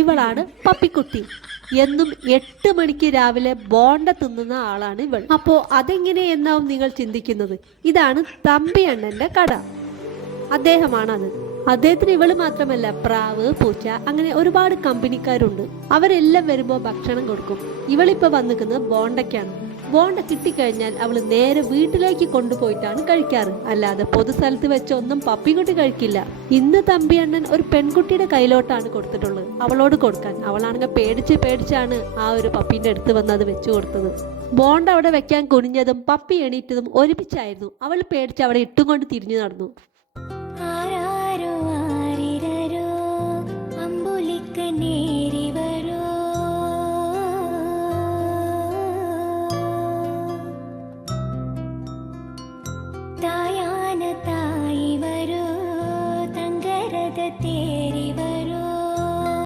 ഇവളാണ് പപ്പിക്കുട്ടി. എന്നും 8 മണിക്ക് രാവിലെ ബോണ്ട തിന്നുന്ന ആളാണ് ഇവൾ. അപ്പോ അതെങ്ങനെയെന്നാവും നിങ്ങൾ ചിന്തിക്കുന്നത്. ഇതാണ് തമ്പി അണ്ണന്റെ കട. അദ്ദേഹമാണത്. അദ്ദേഹത്തിന് ഇവള് മാത്രമല്ല, പ്രാവ്, പൂച്ച, അങ്ങനെ ഒരുപാട് കമ്പനിക്കാരുണ്ട്. അവരെല്ലാം വരുമ്പോൾ ഭക്ഷണം കൊടുക്കും. ഇവളിപ്പോ വന്നിക്കുന്നത് ബോണ്ടയ്ക്കാണ്. ബോണ്ട കിട്ടിക്കഴിഞ്ഞാൽ അവള് നേരെ വീട്ടിലേക്ക് കൊണ്ടുപോയിട്ടാണ് കഴിക്കാറ്. അല്ലാതെ പൊതുസ്ഥലത്ത് വെച്ച് ഒന്നും പപ്പിക്കുട്ടി കഴിക്കില്ല. ഇന്ന് തമ്പിയണ്ണൻ ഒരു പെൺകുട്ടിയുടെ കയ്യിലോട്ടാണ് കൊടുത്തിട്ടുള്ളത്, അവളോട് കൊടുക്കാൻ. അവളാണെങ്കിൽ പേടിച്ചാണ് ആ ഒരു പപ്പീന്റെ അടുത്ത് വന്ന് അത് വെച്ചു കൊടുത്തത്. ബോണ്ട അവിടെ വെക്കാൻ കുനിഞ്ഞതും പപ്പി എണീറ്റതും ഒരുമിച്ചായിരുന്നു. അവൾ പേടിച്ച് അവിടെ ഇട്ടുകൊണ്ട് തിരിഞ്ഞു നടന്നു.